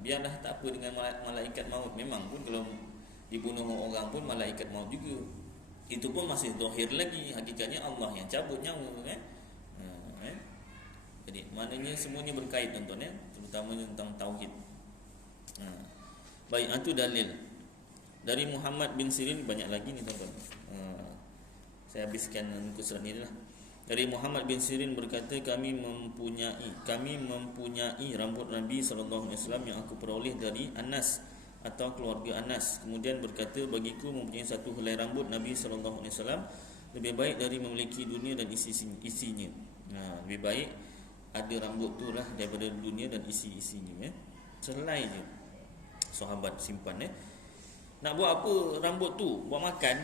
Biarlah tak apa dengan malaikat maut. Memang pun kalau dibunuh orang pun malaikat maut juga. Itu pun masih zahir lagi. Hakikatnya Allah yang cabut nyawa kan. Jadi maknanya semuanya berkait tuan-tuan terutamanya tentang tauhid. Baik, itu dalil. Dari Muhammad bin Sirin, banyak lagi ni tuan-tuan. Saya habiskan muka surat ni lah. Dari Muhammad bin Sirin berkata, kami mempunyai rambut Nabi sallallahu alaihi wasallam yang aku peroleh dari Anas atau keluarga Anas. Kemudian berkata, bagiku mempunyai satu helai rambut Nabi sallallahu alaihi wasallam lebih baik dari memiliki dunia dan isinya. Lebih baik ada rambut tu lah daripada dunia dan isi-isinya Selai je sahabat simpan Nak buat apa rambut tu? Buat makan?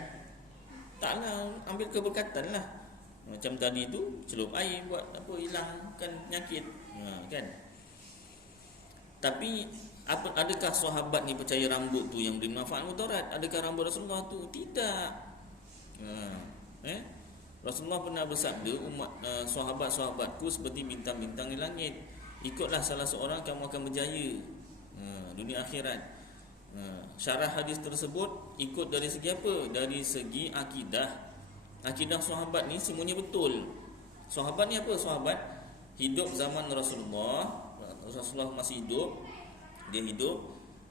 Taklah, ambil keberkatan lah. Macam tadi tu celup air buat apa, hilangkan penyakit kan. Tapi adakah sahabat ni percaya rambut tu yang beri manfaat mudarat? Adakah rambut Rasulullah tu? Tidak. Rasulullah pernah bersabda, umat sahabat-sahabatku seperti bintang-bintang di langit. Ikutlah salah seorang, kamu akan berjaya dunia akhirat. Syarah hadis tersebut ikut dari segi apa? Dari segi akidah. Akidah sahabat ni semuanya betul. Sahabat ni apa? Sahabat hidup zaman Rasulullah masih hidup. Dia hidup,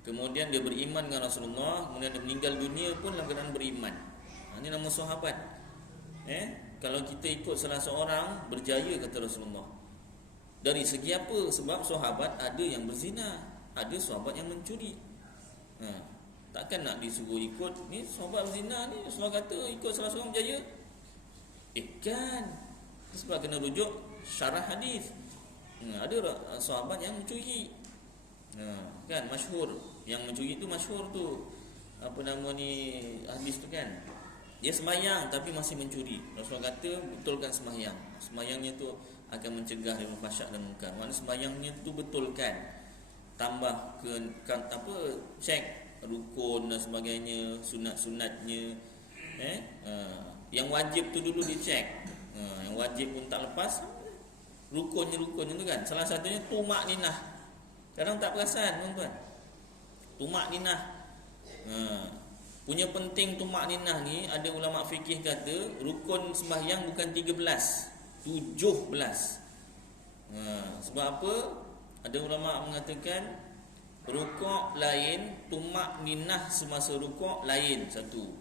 kemudian dia beriman dengan Rasulullah, kemudian dia meninggal dunia pun dalam keadaan beriman. Ini nama sahabat. Kalau kita ikut salah seorang, berjaya kata Rasulullah. Dari segi apa? Sebab sahabat ada yang berzina, ada sahabat yang mencuri. Takkan nak disuruh ikut ni sahabat berzina ni, Rasulullah kata ikut salah seorang berjaya. Kan. Sebab kena rujuk syarah hadis. Ada sahabat yang mencuri. Kan masyhur, yang mencuri tu masyhur tu. Apa nama ni hadis tu kan? Dia sembahyang tapi masih mencuri. Rasulullah kata betulkan sembahyang. Sembahyangnya tu akan mencegah dari fahsyat dan munkar. Maknanya sembahyangnya tu betulkan. Tambah ke apa, cek rukun dan sebagainya, sunat-sunatnya. Yang wajib tu dulu dicek. Yang wajib pun tak lepas. Rukunnya tu kan. Salah satunya tumakninah. Kadang tak perasan tuan-tuan. Tumakninah. Punya penting tumakninah ni, ada ulama fikih kata rukun sembahyang bukan 13, 17. Sebab apa? Ada ulama mengatakan rukuk lain, tumakninah semasa rukuk lain, satu.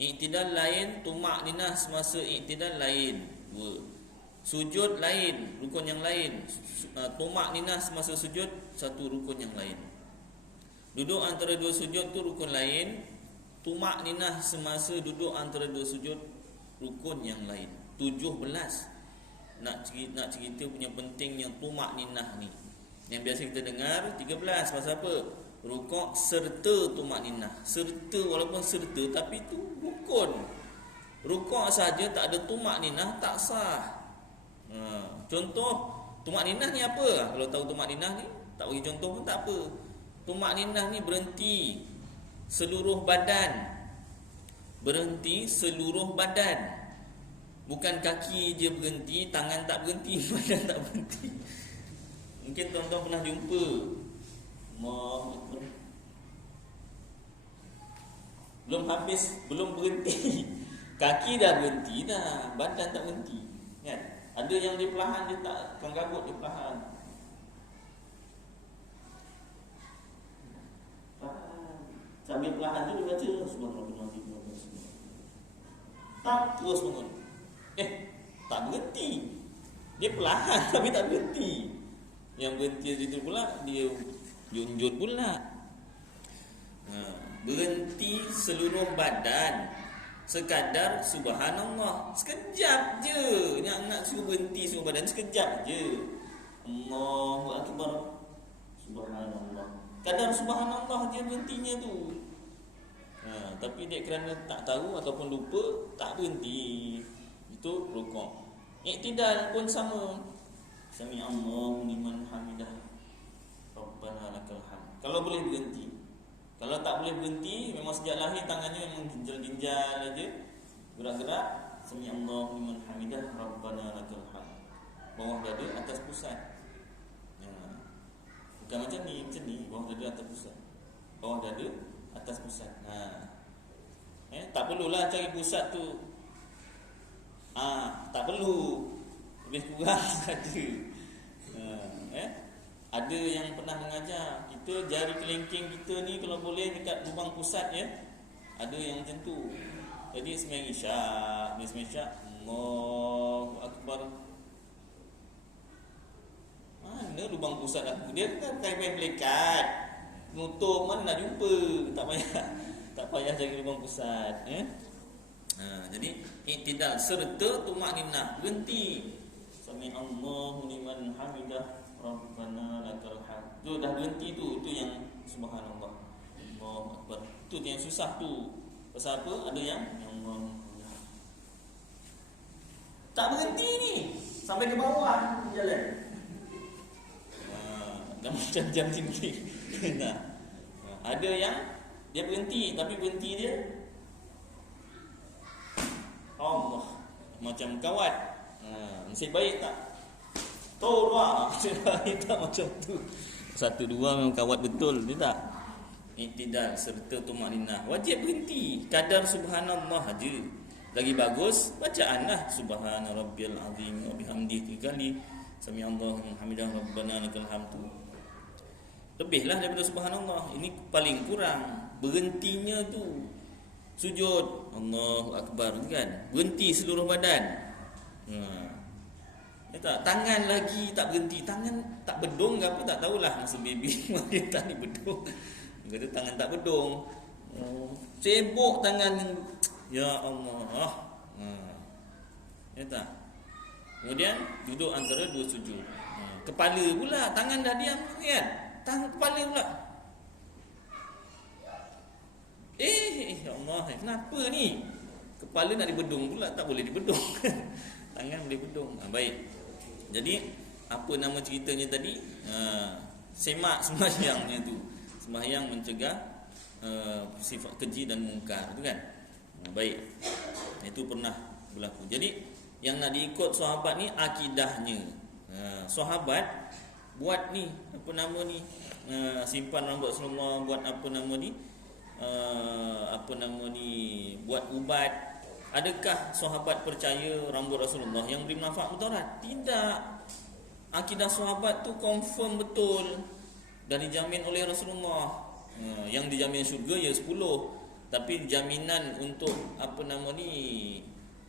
Iktidal lain, tumakninah semasa iktidal lain, dua. Sujud lain, rukun yang lain. Tumakninah semasa sujud, satu rukun yang lain. Duduk antara dua sujud tu rukun lain. Tumakninah semasa duduk antara dua sujud, rukun yang lain. 17. Nak cerita punya pentingnya tumakninah ni. Yang biasa kita dengar 13. Pasal apa? Rukuk serta tumakninah. Serta, walaupun serta, tapi tu rukun. Rukuk saja tak ada tumakninah tak sah. Contoh tumakninah ni apa? Kalau tahu tumakninah ni, tak bagi contoh pun tak apa. Tumakninah ni berhenti seluruh badan. Berhenti seluruh badan. Bukan kaki je berhenti, tangan tak berhenti, badan tak berhenti. Mungkin tuan-tuan pernah jumpa. Belum habis, belum berhenti. Kaki dah berhenti dah, badan tak berhenti. Kan? Ada yang dia perlahan, dia tak kangkabut, dia perlahan. Sambil perlahan tu dia baca subhanallah. Tak terus bangun. Tak berhenti. Dia perlahan tapi tak berhenti. Yang berhenti itu pula dia junjut pula. Berhenti seluruh badan. Sekadar subhanallah. Sekejap je. Nak suruh berhenti seluruh badan sekejap je. Allahu akbar. Subhanallah. Kadang subhanallah je berhentinya tu. Tapi dia kerana tak tahu ataupun lupa, tak berhenti. Itu rukuk. Iktidal pun sama. Sami Allahu liman hamidah. Rabbana lakal hamd. Kalau boleh berhenti. Kalau tak boleh berhenti, memang sejak lahir tangannya memang ginjal-ginjal aja. Gerak-gerak. Sami Allahu liman hamidah. Rabbana lakal hamd. Bawah dada, atas pusat. Bukan macam ni, bawah dada atas pusat. Bawah dada atas pusat. Tak perlulah cari pusat tu. Tak perlu. Lebih kurang saja. Ada yang pernah mengajar kita, jari kelingking kita ni kalau boleh dekat lubang pusat ya. Ada yang macam tu. Jadi sembahyang isyak, Allahu akbar. Mana lubang pusat aku? Dia kan pakai melekat. Nutup mana nak jumpa. Tak payah cari lubang pusat. Jadi iktidal serta tumakninah, berhenti. Sami Allahu liman hamidah, Rabbana lakal hamd. Tu dah berhenti tu, itu yang subhanallah. Allahu akbar. Tu yang susah tu. Pasal apa? Ada yang Allah. Tak berhenti ni. Sampai ke bawah jalan. Dah macam jam tinggi. Nah. Ada yang dia berhenti, tapi berhenti dia Allah macam kawat. Nasib baik tak? Tolak. Nasib baik tak macam tu. Satu dua memang kawat betul, dia tak? Iktidal serta tumaninah. Wajib berhenti. Kadar subhanallah aja. Lagi bagus bacaanlah subhana rabbiyal azim wa bihamdihi 3 kali. Sami Allahu liman hamidah, Rabbana lakal hamd. Lebihlah daripada subhanallah. Ini paling kurang. Berhentinya tu sujud Allahu akbar kan. Berhenti seluruh badan. Ya tak? Tangan lagi tak berhenti. Tangan tak bedong ke apa tak tahulah. Masa baby dia tak ni bedong. Dia kata tangan tak bedong. Sibuk tangan. Ya Allah. Ya tak? Kemudian duduk antara dua sujud. Kepala pula, tangan dah diam kan? Tangan kepala pula. Ya Allah, kenapa ni? Kepala nak dibedung pula, tak boleh dibedung. Tangan boleh bedung. Baik. Jadi apa nama ceritanya tadi? Semak sembahyangnya tu. Sembahyang mencegah sifat keji dan mungkar, tu kan? Baik. Itu pernah berlaku. Jadi yang nak diikut sahabat ni akidahnya. Sahabat buat ni, apa nama ni? Simpan rambut Rasulullah, buat apa nama ni? Buat ubat. Adakah sahabat percaya rambut Rasulullah yang beri manfaat mudarat? Tidak. Akidah sahabat tu confirm betul dan dijamin oleh Rasulullah. Yang dijamin syurga ya 10. Tapi jaminan untuk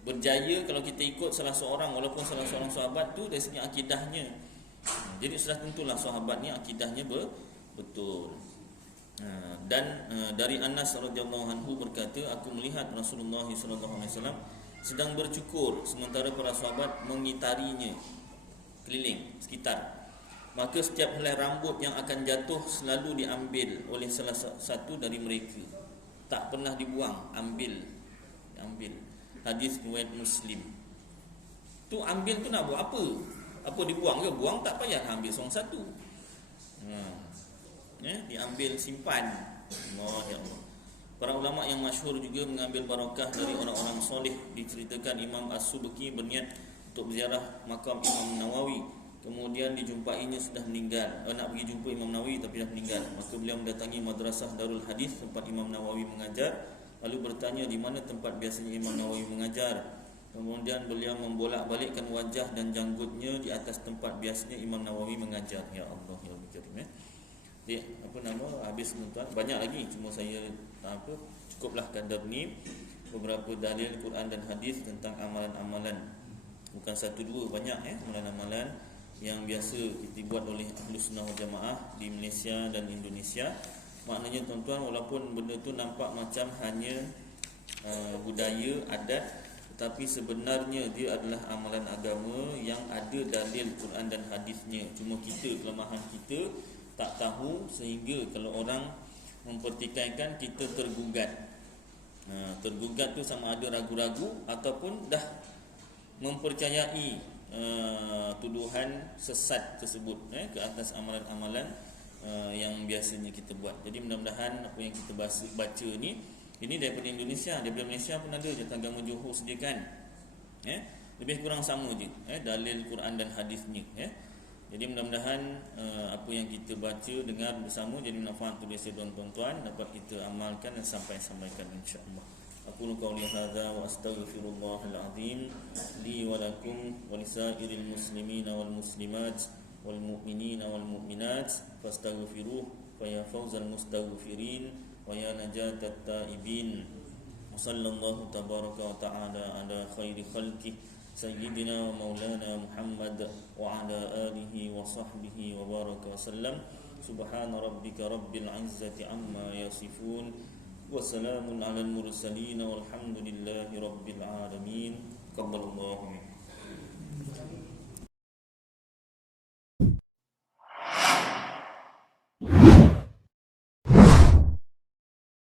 berjaya kalau kita ikut salah seorang, walaupun salah seorang sahabat tu dari segi akidahnya. Jadi sudah tentulah sahabat ni akidahnya betul. Dan dari Anas radhiyallahu anhu berkata, aku melihat Rasulullah sallallahu alaihi wasallam sedang bercukur sementara para sahabat mengitarinya, keliling sekitar. Maka setiap helai rambut yang akan jatuh selalu diambil oleh salah satu dari mereka. Tak pernah dibuang, ambil. Hadis riwayat Muslim. Tu ambil tu nak buat apa? Apa dibuang ke? Buang tak payah, ambil seorang satu. Diambil, simpan. Allah ya Allah. Para ulama yang masyhur juga mengambil barakah dari orang-orang soleh. Diceritakan Imam As-Subki berniat untuk berziarah makam Imam Nawawi. Kemudian dijumpainya sudah meninggal. Nak pergi jumpa Imam Nawawi tapi dah meninggal. Maka beliau mendatangi madrasah Darul Hadis tempat Imam Nawawi mengajar. Lalu bertanya di mana tempat biasanya Imam Nawawi mengajar. Kemudian beliau membolak-balikkan wajah dan janggutnya di atas tempat biasanya Imam Nawawi mengajar. Ya Allah ya Karim. Dia habis tuan, banyak lagi, cuma saya cukuplah kadar ni beberapa dalil Quran dan hadis tentang amalan-amalan. Bukan satu dua, banyak amalan-amalan yang biasa kita buat oleh Ahlus Sunnah wal Jamaah di Malaysia dan Indonesia. Maknanya tuan-tuan, walaupun benda tu nampak macam hanya budaya, adat, tetapi sebenarnya dia adalah amalan agama yang ada dalil Quran dan hadisnya. Cuma kita, kelemahan kita tak tahu, sehingga kalau orang mempertikaikan kita tergugat. Tergugat tu sama ada ragu-ragu ataupun dah mempercayai tuduhan sesat tersebut ke atas amalan-amalan yang biasanya kita buat. Jadi mudah-mudahan apa yang kita baca ni, ini daripada Indonesia, daripada Malaysia pun ada Jabatan Agama Johor sediakan. Lebih kurang sama je dalil Quran dan hadisnya. Jadi mudah-mudahan apa yang kita baca, dengar bersama jadi manfaat untuk diri tuan-tuan, dapat kita amalkan dan sampaikan insya-Allah. Aku qauli hadza wa astaghfirullahal azim li wa lakum wa lisairil muslimina wal muslimat wal mu'minina wal mu'minat fastaghfiruh fa ya fawzal mustaghfirin wa ya najatat taibin. Sallallahu tabaraka wa ta'ala ala khairi khalqihi Sayyidina wa maulana Muhammad wa ala alihi wa sahbihi wa baraka wa sallam. Subhana rabbika rabbil izzati amma yasifun wa salamun ala al-mursalin walhamdulillahi rabbil alamin. Qabbalallahu